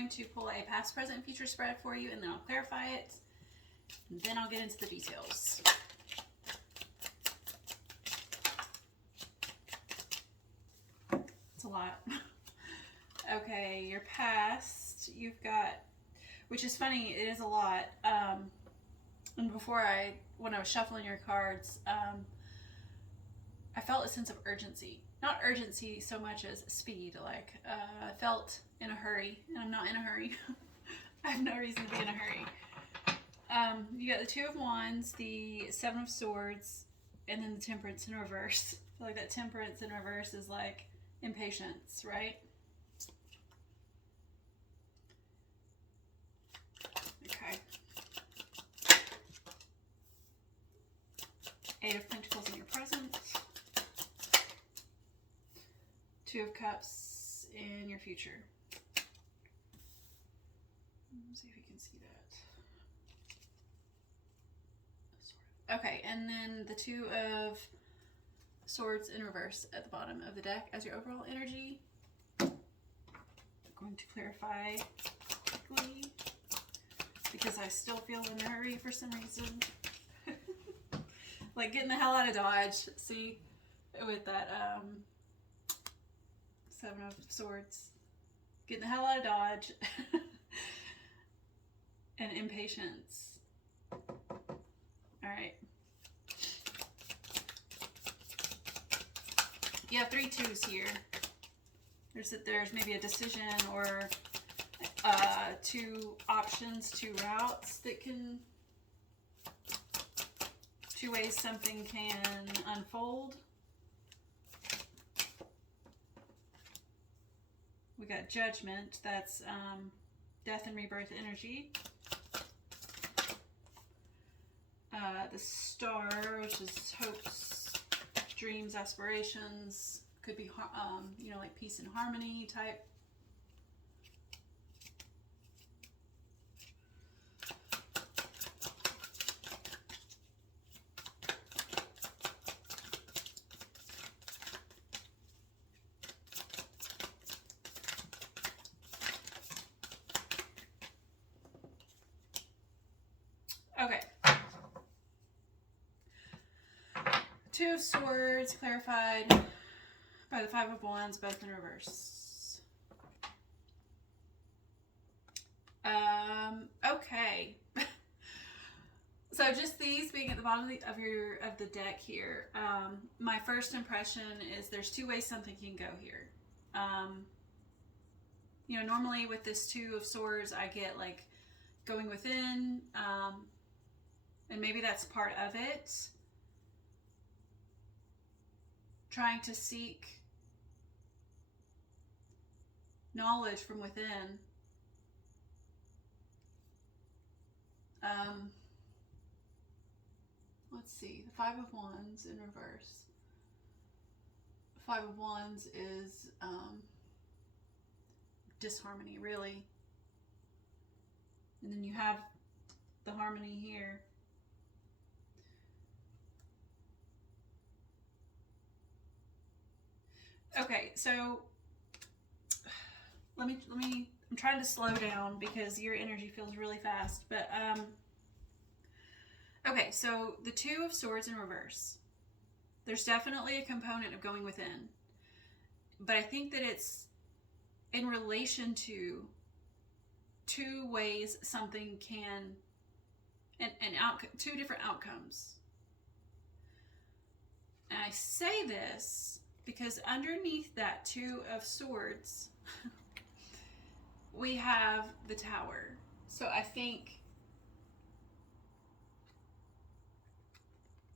going to pull a past, present, future spread for you, and then I'll clarify it. And then I'll get into the details. It's a lot. Okay, your past, you've got, which is funny, it is a lot. And when I was shuffling your cards, I felt a sense of urgency. Not urgency so much as speed. Like, I felt in a hurry, and I'm not in a hurry. I have no reason to be in a hurry. You got the Two of Wands, the Seven of Swords, and then the Temperance in reverse. I feel like that Temperance in reverse is like impatience, right? Okay. Eight of Pentacles in your present. Two of Cups in your future. Let's see if you can see that. Okay, and then the Two of Swords in reverse at the bottom of the deck as your overall energy. I'm going to clarify quickly because I still feel in a hurry for some reason. Like getting the hell out of Dodge. See, with that Seven of Swords. Getting the hell out of Dodge. And impatience. Alright. You have 3 twos here. There's maybe a decision or 2 options, 2 routes that can, 2 ways something can unfold. We got Judgment, that's death and rebirth energy. The Star, which is hopes, dreams, aspirations, could be, you know, like peace and harmony type. Okay. Two of Swords clarified by the Five of Wands, both in reverse. Okay. So just these being at the bottom of the deck here, my first impression is there's 2 ways something can go here. You know, normally with this Two of Swords, I get like going within, and maybe that's part of it. Trying to seek knowledge from within. Let's see, the Five of Wands in reverse. The Five of Wands is disharmony, really. And then you have the harmony here. Okay, so let me, I'm trying to slow down because your energy feels really fast, but, okay, so the Two of Swords in reverse. There's definitely a component of going within, but I think that it's in relation to 2 ways something can, and 2 different outcomes. And I say this because underneath that Two of Swords, we have the Tower. So I think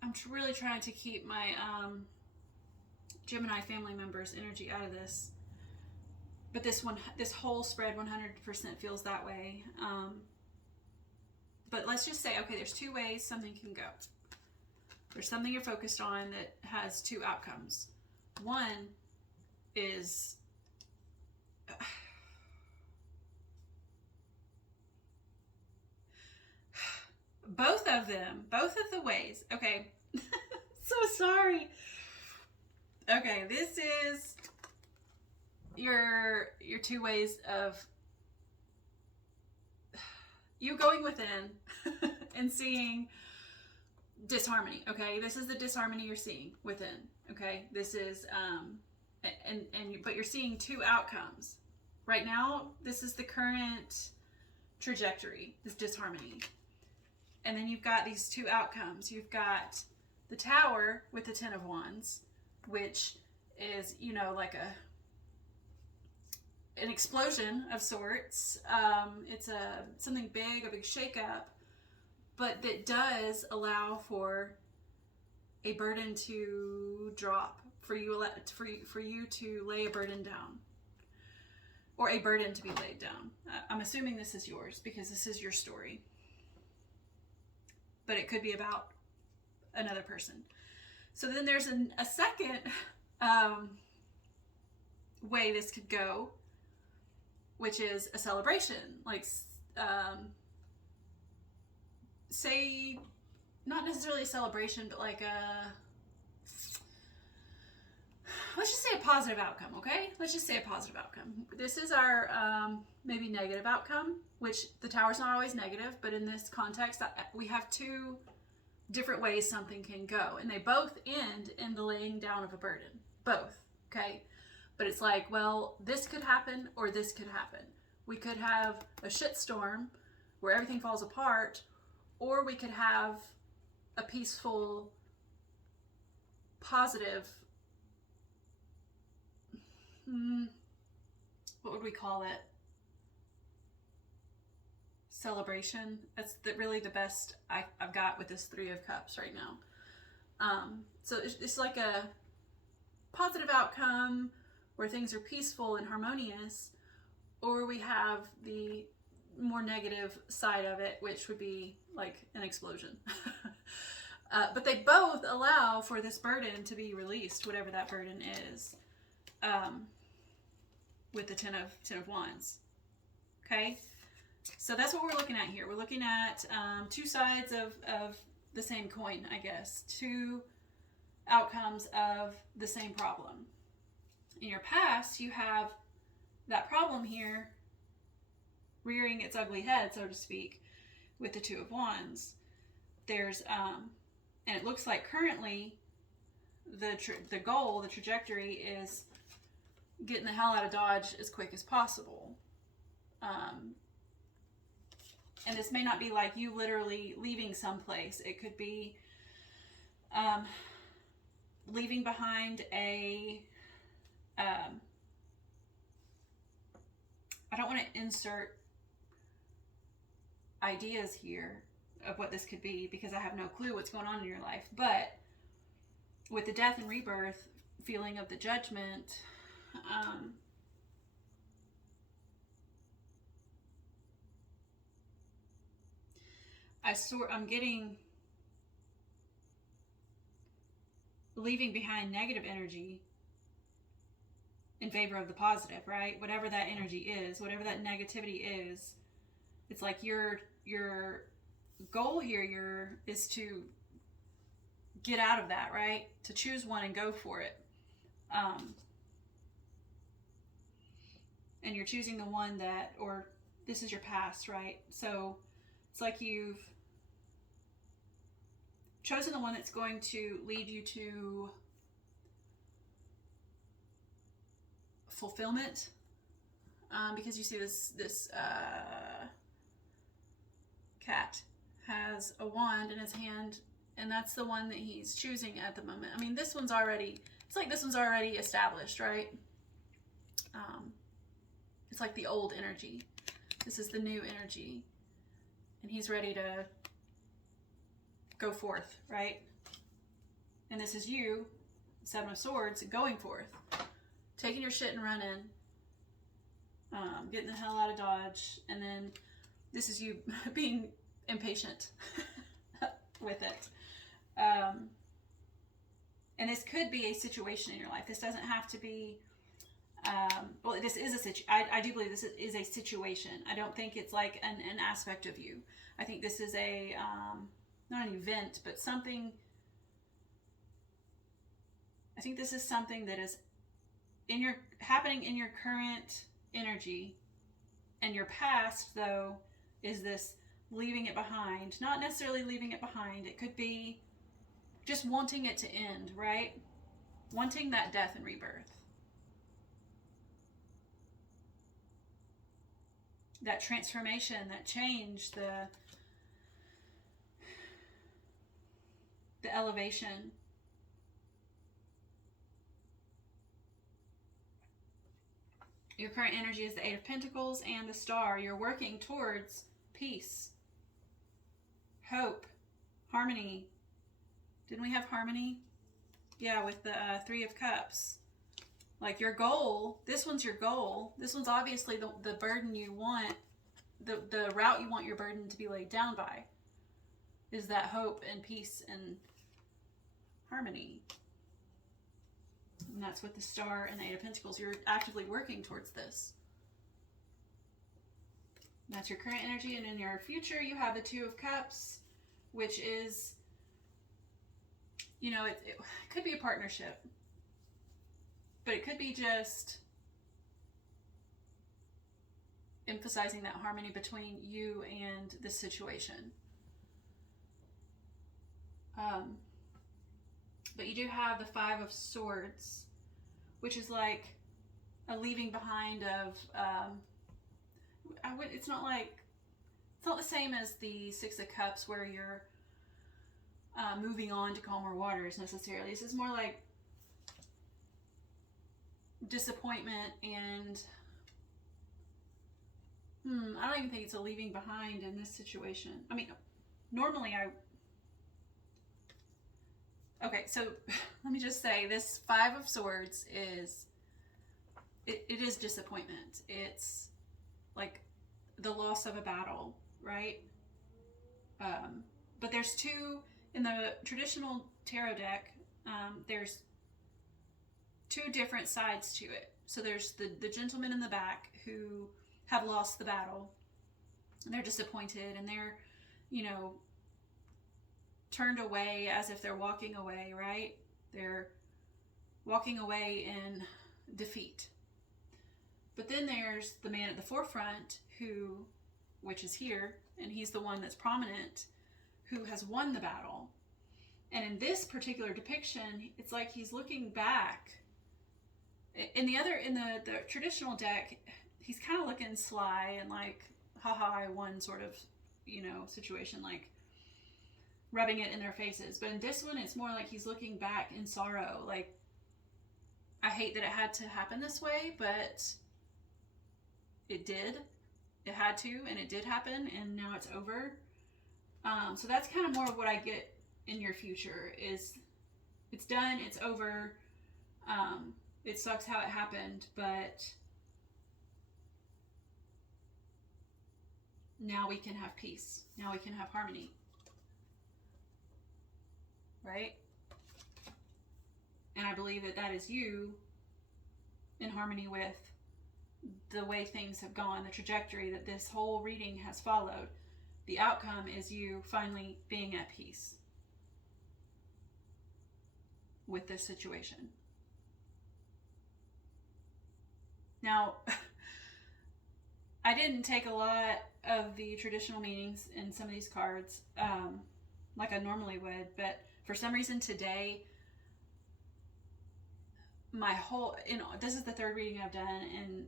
I'm really trying to keep my Gemini family members' energy out of this. But this whole spread 100% feels that way. But let's just say, okay, there's 2 ways something can go. There's something you're focused on that has 2 outcomes. One is both of the ways. Okay. So sorry. Okay, this is your 2 ways of you going within and seeing disharmony. Okay, this is the disharmony you're seeing within. Okay, this is but you're seeing two outcomes right now. This is the current trajectory, this disharmony, and then you've got these two outcomes. You've got the Tower with the Ten of Wands, which is, you know, like an explosion of sorts. It's something big, a big shakeup, but that does allow for a burden to drop, for you to lay a burden down, or a burden to be laid down. I'm assuming this is yours because this is your story, but it could be about another person. So then there's a second way this could go, which is a celebration. Like, say, not necessarily a celebration, but like let's just say a positive outcome, okay? Let's just say a positive outcome. This is our maybe negative outcome, which the Tower's not always negative, but in this context, we have two different ways something can go, and they both end in the laying down of a burden. Both, okay? But it's like, well, this could happen or this could happen. We could have a shitstorm where everything falls apart, or we could have a peaceful, positive, what would we call it? Celebration. That's really the best I've got with this Three of Cups right now. So it's like a positive outcome where things are peaceful and harmonious, or we have the more negative side of it, which would be like an explosion. But they both allow for this burden to be released, whatever that burden is, with the Ten of Wands. Okay, so that's what we're looking at here. We're looking at two sides of the same coin, I guess. Two outcomes of the same problem. In your past, you have that problem here rearing its ugly head, so to speak, with the Two of Wands. There's and it looks like currently the goal, the trajectory is getting the hell out of Dodge as quick as possible. And this may not be like you literally leaving someplace. It could be leaving behind a I don't want to insert ideas here of what this could be because I have no clue what's going on in your life. But with the death and rebirth feeling of the Judgment, I'm getting leaving behind negative energy in favor of the positive, right? Whatever that energy is, whatever that negativity is, it's like your goal here is to get out of that, right? To choose one and go for it. And you're choosing the one that, or this is your past, right? So it's like you've chosen the one that's going to lead you to fulfillment, because you see this cat has a wand in his hand, and that's the one that he's choosing at the moment. I mean, this one's already established, right? It's like the old energy. This is the new energy, and he's ready to go forth, right? And this is you, Seven of Swords, going forth, taking your shit and running, getting the hell out of Dodge, and then this is you being impatient with it. And this could be a situation in your life. This doesn't have to be, well, this is I do believe this is a situation. I don't think it's like an aspect of you. I think this is a, not an event, but something. I think this is something that is happening in your current energy, and your past, though, is this leaving it behind. Not necessarily leaving it behind. It could be just wanting it to end, right? Wanting that death and rebirth. That transformation, that change, the elevation. Your current energy is the Eight of Pentacles and the Star. You're working towards peace, hope, harmony. Didn't we have harmony? Yeah, with the Three of Cups. Like your goal, this one's your goal. This one's obviously the burden you want, the route you want your burden to be laid down by, is that hope and peace and harmony. And that's with the Star and the Eight of Pentacles. You're actively working towards this. And that's your current energy. And in your future, you have the Two of Cups, which is, you know, it could be a partnership. But it could be just emphasizing that harmony between you and this situation. But you do have the Five of Swords, which is like a leaving behind of, it's not the same as the Six of Cups where you're moving on to calmer waters necessarily. This is more like disappointment and, I don't even think it's a leaving behind in this situation. I mean, normally okay, so let me just say this Five of Swords is, it is disappointment. It's like the loss of a battle, right? But there's two, in the traditional tarot deck, there's two different sides to it. So there's the gentlemen in the back who have lost the battle. They're disappointed and they're, you know, turned away as if they're walking away, right? They're walking away in defeat. But then there's the man at the forefront who, which is here, and he's the one that's prominent, who has won the battle. And in this particular depiction, it's like he's looking back. In the traditional deck, he's kind of looking sly and like, haha, I won sort of, you know, situation, like rubbing it in their faces. But in this one, it's more like he's looking back in sorrow. Like, I hate that it had to happen this way, but it did. It had to, and it did happen, and now it's over. So that's kind of more of what I get in your future is it's done, it's over. It sucks how it happened, but now we can have peace. Now we can have harmony. Right? And I believe that that is you in harmony with the way things have gone, the trajectory that this whole reading has followed. The outcome is you finally being at peace with this situation. Now, I didn't take a lot of the traditional meanings in some of these cards like I normally would, but for some reason today, this is the third reading I've done, and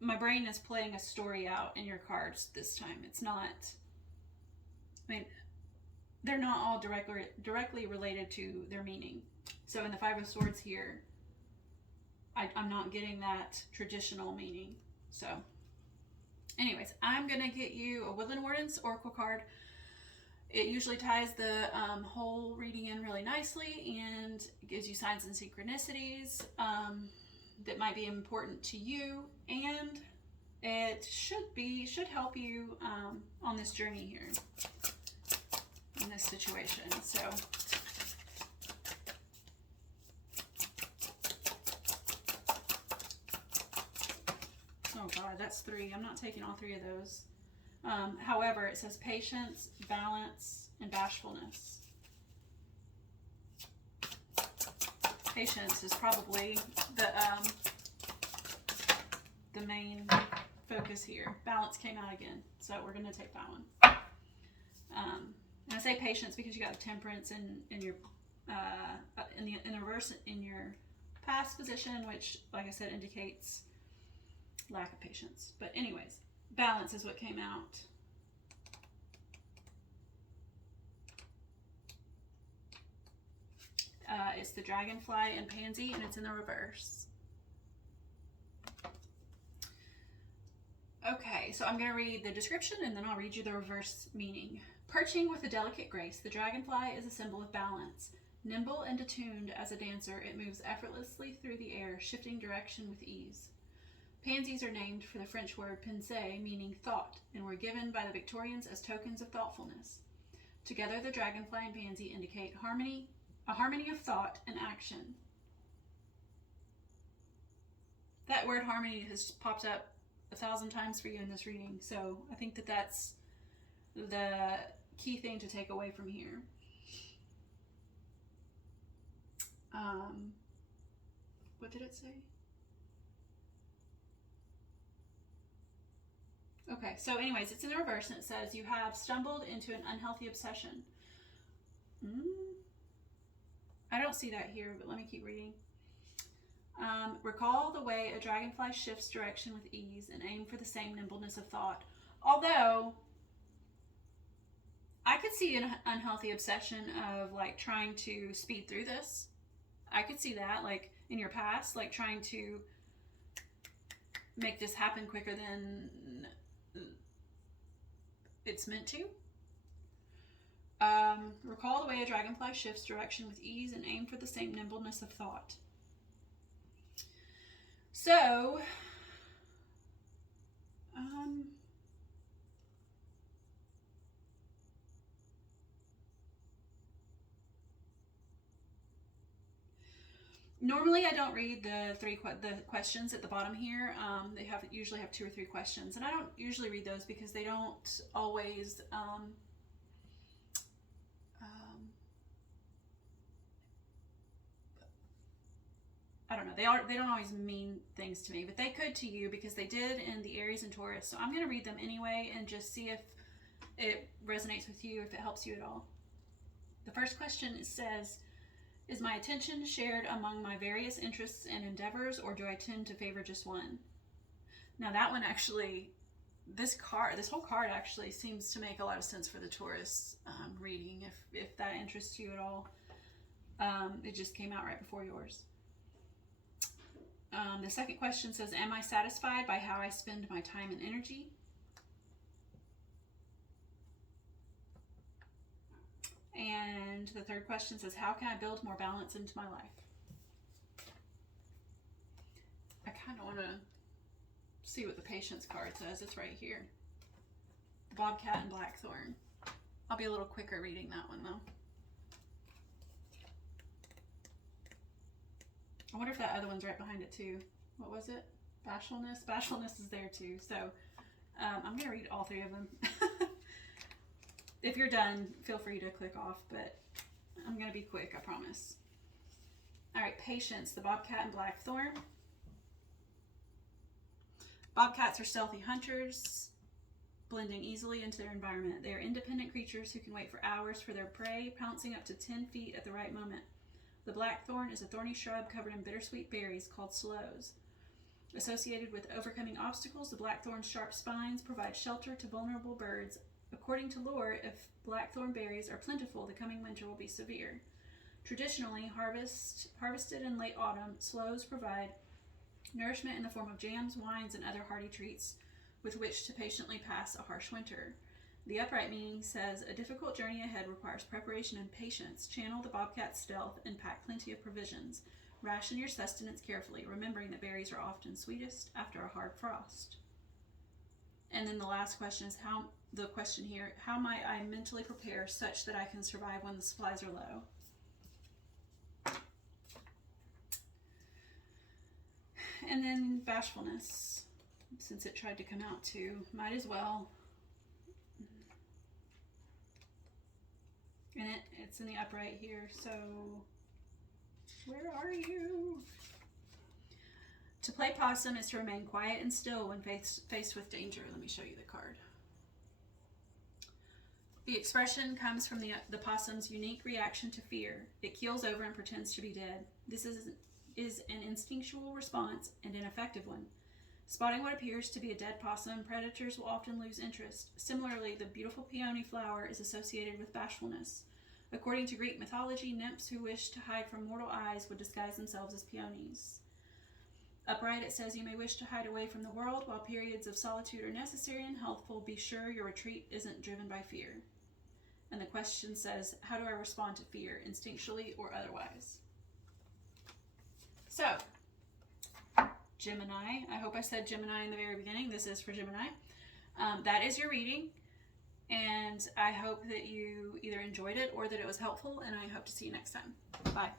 my brain is playing a story out in your cards this time. It's not, I mean, they're not all directly related to their meaning. So in the Five of Swords here, I'm not getting that traditional meaning. So anyways, I'm going to get you a Woodland Warden's Oracle card. It usually ties the whole reading in really nicely and gives you signs and synchronicities that might be important to you, and it should help you on this journey here in this situation. So oh god, that's 3. I'm not taking all 3 of those. However, it says patience, balance, and bashfulness. Patience is probably the main focus here. Balance came out again, so we're going to take that one. And I say patience because you got the temperance in your in the reverse in your past position, which, like I said, indicates lack of patience. But anyways, balance is what came out. It's the dragonfly and pansy, and it's in the reverse. Okay, so I'm going to read the description and then I'll read you the reverse meaning. Perching with a delicate grace, the dragonfly is a symbol of balance. Nimble and attuned as a dancer, it moves effortlessly through the air, shifting direction with ease. Pansies are named for the French word pensée, meaning thought, and were given by the Victorians as tokens of thoughtfulness. Together, the dragonfly and pansy indicate harmony, a harmony of thought and action. That word harmony has popped up 1,000 times for you in this reading, so I think that that's the key thing to take away from here. What did it say? Okay, so anyways, it's in the reverse and it says, you have stumbled into an unhealthy obsession. I don't see that here, but let me keep reading. Recall the way a dragonfly shifts direction with ease and aim for the same nimbleness of thought. Although, I could see an unhealthy obsession of like trying to speed through this. I could see that, like in your past, like trying to make this happen quicker than it's meant to. Recall the way a dragonfly shifts direction with ease and aim for the same nimbleness of thought. So, normally I don't read the questions at the bottom here. They usually have 2 or 3 questions, and I don't usually read those because they don't always I don't know. They don't always mean things to me, but they could to you because they did in the Aries and Taurus. So I'm going to read them anyway and just see if it resonates with you, if it helps you at all. The first question says, is my attention shared among my various interests and endeavors, or do I tend to favor just one? Now that one actually, this whole card actually seems to make a lot of sense for the Taurus reading, if that interests you at all. It just came out right before yours. The second question says, am I satisfied by how I spend my time and energy? And the third question says, how can I build more balance into my life? I kind of want to see what the patience card says. It's right here. Bobcat and Blackthorn. I'll be a little quicker reading that one though. I wonder if that other one's right behind it too. What was it? Bashfulness? Bashfulness is there too. So I'm going to read all 3 of them. If you're done, feel free to click off, but I'm going to be quick, I promise. All right, patience, the Bobcat and Blackthorn. Bobcats are stealthy hunters, blending easily into their environment. They are independent creatures who can wait for hours for their prey, pouncing up to 10 feet at the right moment. The blackthorn is a thorny shrub covered in bittersweet berries called sloes. Associated with overcoming obstacles, the blackthorn's sharp spines provide shelter to vulnerable birds. According to lore, if blackthorn berries are plentiful, the coming winter will be severe. Traditionally, harvested in late autumn, sloes provide nourishment in the form of jams, wines, and other hearty treats with which to patiently pass a harsh winter. The upright meaning says, a difficult journey ahead requires preparation and patience. Channel the bobcat's stealth and pack plenty of provisions. Ration your sustenance carefully, remembering that berries are often sweetest after a hard frost. And then the last question is, how might I mentally prepare such that I can survive when the supplies are low? And then bashfulness, since it tried to come out too, might as well. And it's in the upright here, so where are you? To play possum is to remain quiet and still when faced with danger. Let me show you the card. The expression comes from the possum's unique reaction to fear. It keels over and pretends to be dead. This is an instinctual response and an effective one. Spotting what appears to be a dead possum, predators will often lose interest. Similarly, the beautiful peony flower is associated with bashfulness. According to Greek mythology, nymphs who wish to hide from mortal eyes would disguise themselves as peonies. Upright, it says, you may wish to hide away from the world. While periods of solitude are necessary and healthful, be sure your retreat isn't driven by fear. And the question says, how do I respond to fear, instinctually or otherwise? So, Gemini, I hope I said Gemini in the very beginning. This is for Gemini. That is your reading, and I hope that you either enjoyed it or that it was helpful, and I hope to see you next time. Bye.